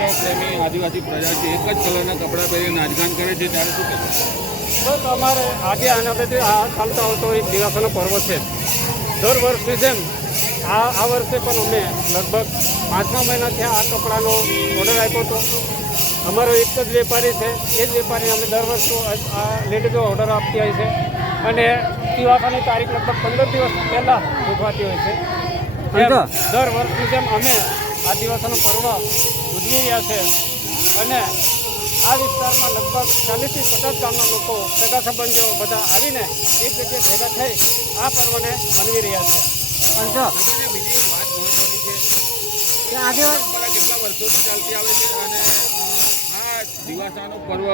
ઉત્સવ પ્રેમી આદિવાસી પ્રજા છે, એક જ કલરના કપડાં પહેરી નાચગાન કરે છે, ત્યારે શું કહેશો? બસ અમારે આજે આનાથી આ ચાલતો આવતો એક દિવાસાનો પર્વ છે. દર વર્ષની જેમ આ વર્ષે પણ અમે લગભગ 5મા મહિનાથી આ કપડાનો ઓર્ડર આપ્યો હતો. અમારો એક જ વેપારી છે, એ જ વેપારી અમે દર વર્ષે આ લેડીઝો ઓર્ડર આપતી હોય છે અને દિવાસાની તારીખ લગભગ 15 દિવસ પહેલાં ગોઠવાતી હોય છે. દર વર્ષની જેમ અમે આ દિવાસાનો પર્વ ઉજવી રહ્યા છે અને આ વિસ્તારમાં લગભગ 40થી 50 ગામના લોકો સગા સંબંધીઓ બધા આવીને એક જગ્યાએ ભેગા થઈ આ પર્વને મનાવી રહ્યા છે. બીજી એક વાત મહત્વની છે કે પરંપરા કેટલા વર્ષોથી ચાલતી આવે છે અને આ દિવાસાનો પર્વ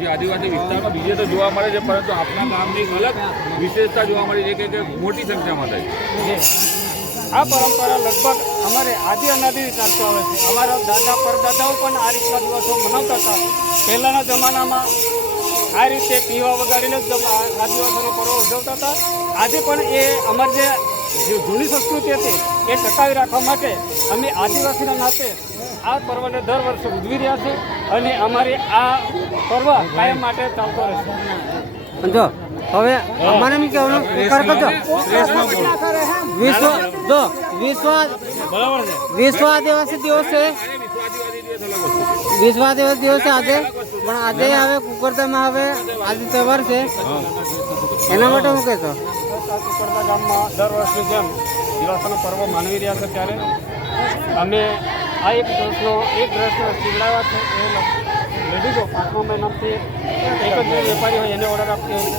જે આદિવાસી વિસ્તારમાં બીજે તો જોવા મળે છે, પરંતુ આપણા ગામની અલગ વિશેષતા જોવા મળી છે કે મોટી સંખ્યામાં થાય છે. આ પરંપરા લગભગ અમારે આદિ અનાદિ ચાલતો આવે છે. અમારા દાદા પરદાદાઓ પણ આ રીતના દિવસો મનાવતા હતા. પહેલાંના જમાનામાં આ રીતે પીવા વગાડીને જ આ દિવસોનો પર્વ ઉજવતા હતા. આજે પણ એ અમારી જે જૂની સંસ્કૃતિ હતી એ ટકાવી રાખવા માટે અમે આદિવાસીના નાતે આ પર્વને દર વર્ષે ઉજવી રહ્યા છે અને અમારી આ પર્વ કાયમ માટે ચાલતો રહેશે. જો હવે અમારે એમ કહેવાનું વિશ્વ આદિવાસી દિવસ છે. વિશ્વ આદિવાસી દિવસ છે આજે, પણ આજે હવે કુકરદામાં હવે આજે તહેવાર છે એના માટે હું કહેતો કુકરદા ગામમાં દર વર્ષની જેમ દિવાસાનો પર્વ માનવી રહ્યા છે ત્યારે અમે આ એક ડ્રેસનો સીવડાવ્યા છે. એ લેડીઝો 5મા મહિનાથી એક જ વેપારી હોય એને ઓર્ડર આપતી હોય છે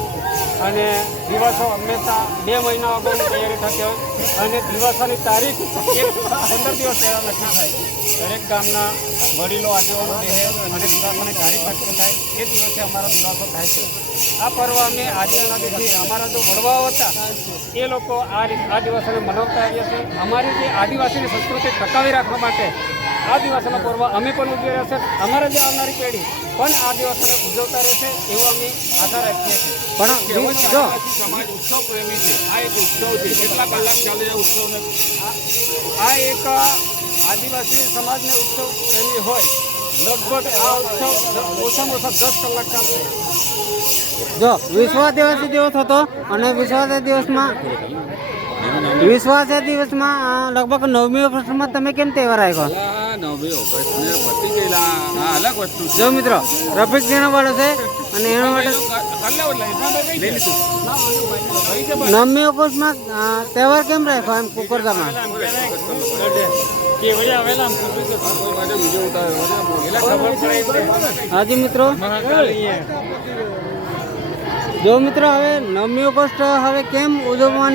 અને દિવાસો હંમેશા 2 મહિના અગાઉની તૈયારી થતી હોય અને દિવાસાની તારીખ 15 દિવસ પહેલાં નક્કી થાય. દરેક ગામના વડીલો આગેવાનો રહે અને દિવાસાની તારીખ નક્કી થાય એ દિવસે અમારો દિવાસો થાય છે. આ પર્વ અમે આજે અનાદિથી અમારા જો વડવાઓ હતા એ લોકો આ દિવસોને મનાવતા આવ્યા છે. અમારી જે આદિવાસીની સંસ્કૃતિ ટકાવી રાખવા માટે આ દિવસોનો પર્વ અમે પણ ઉજવી રહ્યા છે. અમારા જે આવનારી પેઢી પણ આ દિવસોને ઉજવતા રહેશે એવો અમે આશા રાખીએ છીએ. પણ સમાજ ઉત્સવ પ્રેમી છે, આ એક ઉત્સવ છે, કેટલા કલાક ચાલે છે ઉત્સવને? આ એક આદિવાસી સમાજને ઉત્સવ પ્રેમી હોય લગભગ આ ઉત્સવ ઓછામાં ઓછા 10 કલાક ચાલશે. જો વિશ્વ આદિવાસી દિવસ હતો અને વિશ્વ આદિવાસી દિવસમાં લગભગ 9મી ઓગસ્ટમાં તમે કેમ તહેવાર આવ્યો? 9મી ઓગસ્ટને પતી ગયેલા અલગ વસ્તુ છે. જો મિત્રો રફીક જેનો વાળો છે અને એના માટે 9મી ઓગસ્ટમાં તહેવાર કેમ રાખ્યો એમ કુકરદામાં? હાજી મિત્રો, જો મિત્રો હવે 9મી ઓગસ્ટ હવે કેમ ઉજવવાની